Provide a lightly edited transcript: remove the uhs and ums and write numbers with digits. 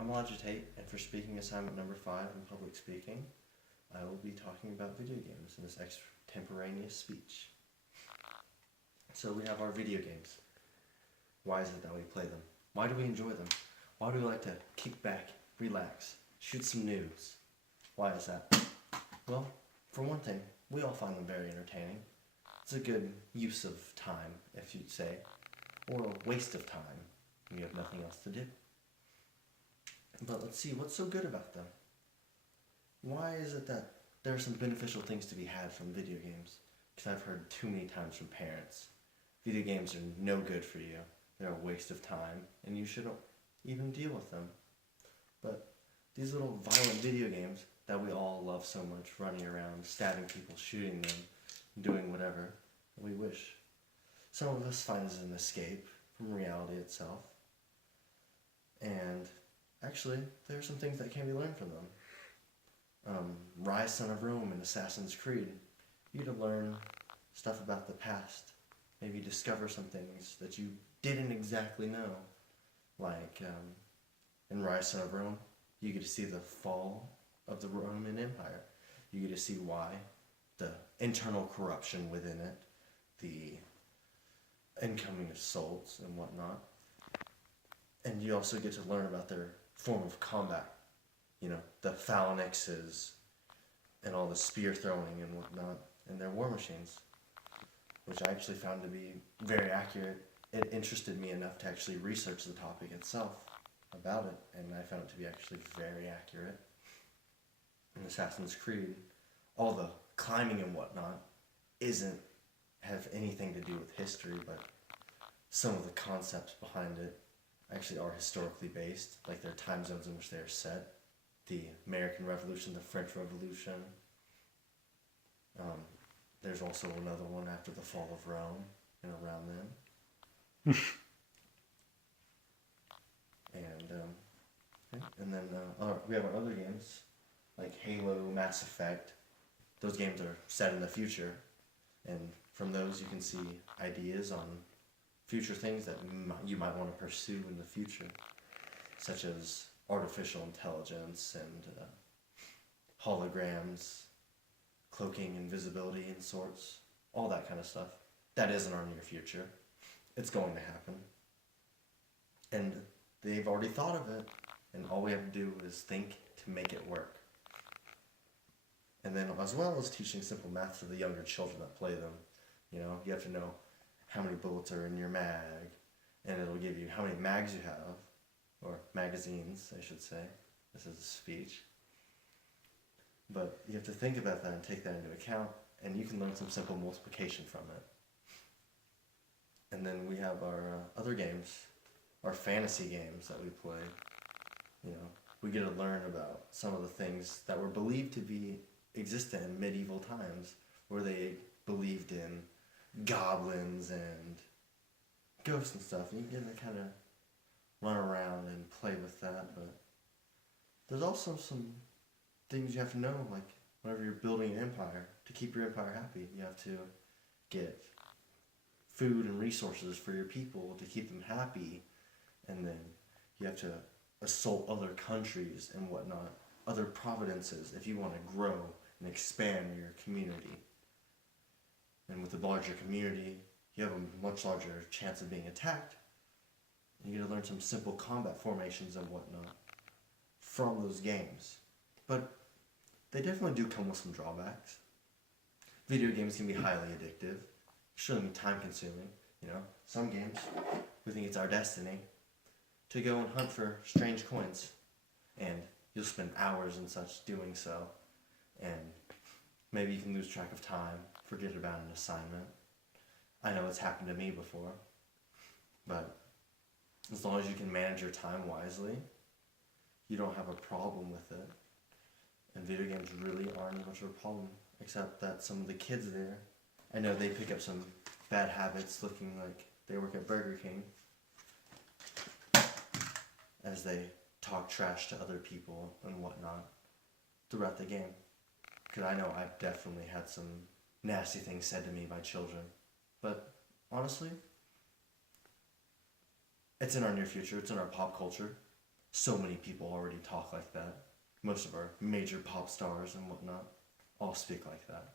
I'm Elijah Tate, and for speaking assignment number 5 in public speaking, I will be talking about video games in this extemporaneous speech. So we have our video games. Why is it that we play them? Why do we enjoy them? Why do we like to kick back, relax, shoot some news? Why is that? Well, for one thing, we all find them very entertaining. It's a good use of time, if you'd say, or a waste of time when you have nothing else to do. But let's see, what's so good about them? Why is it that there are some beneficial things to be had from video games? Because I've heard too many times from parents, video games are no good for you, they're a waste of time, and you shouldn't even deal with them. But these little violent video games that we all love so much, running around, stabbing people, shooting them, doing whatever we wish. Some of us find as an escape from reality itself. And actually, there are some things that can be learned from them. Rise, Son of Rome and Assassin's Creed. You get to learn stuff about the past. Maybe discover some things that you didn't exactly know. Like in Rise, Son of Rome, you get to see the fall of the Roman Empire. You get to see why, the internal corruption within it, the incoming assaults and whatnot. And you also get to learn about their form of combat. You know, the phalanxes and all the spear throwing and whatnot, and their war machines, which I actually found to be very accurate. It interested me enough to actually research the topic itself about it, and I found it to be actually very accurate. In Assassin's Creed, all the climbing and whatnot isn't have anything to do with history, but some of the concepts behind it actually are historically based, like their time zones in which they are set. The American Revolution, the French Revolution. There's also another one after the fall of Rome and around then. And then we have our other games like Halo, Mass Effect. Those games are set in the future, and from those you can see ideas on future things that you might want to pursue in the future, such as artificial intelligence and holograms, cloaking, invisibility and sorts, all that kind of stuff. That is in our near future. It's going to happen. And they've already thought of it, and all we have to do is think to make it work. And then as well as teaching simple math to the younger children that play them, you know, you have to know how many bullets are in your mag, and it'll give you how many mags you have, or magazines, I should say. This is a speech. But you have to think about that and take that into account, and you can learn some simple multiplication from it. And then we have our other games, our fantasy games that we play. You know, we get to learn about some of the things that were believed to be existent in medieval times, where they believed in goblins and ghosts and stuff. And you get to kind of run around and play with that, but there's also some things you have to know, like whenever you're building an empire, to keep your empire happy, you have to get food and resources for your people to keep them happy, and then you have to assault other countries and whatnot, other provinces, if you want to grow and expand your community. And with a larger community, you have a much larger chance of being attacked. You get to learn some simple combat formations and whatnot from those games. But they definitely do come with some drawbacks. Video games can be highly addictive, extremely time consuming. You know, some games, we think it's our destiny to go and hunt for strange coins, and you'll spend hours and such doing so, and maybe you can lose track of time, forget about an assignment. I know it's happened to me before, but as long as you can manage your time wisely, you don't have a problem with it. And video games really aren't much of a problem, except that some of the kids there, I know they pick up some bad habits looking like they work at Burger King, as they talk trash to other people and whatnot throughout the game. Because I know I've definitely had some nasty things said to me by children. But honestly, it's in our near future, it's in our pop culture. So many people already talk like that. Most of our major pop stars and whatnot all speak like that.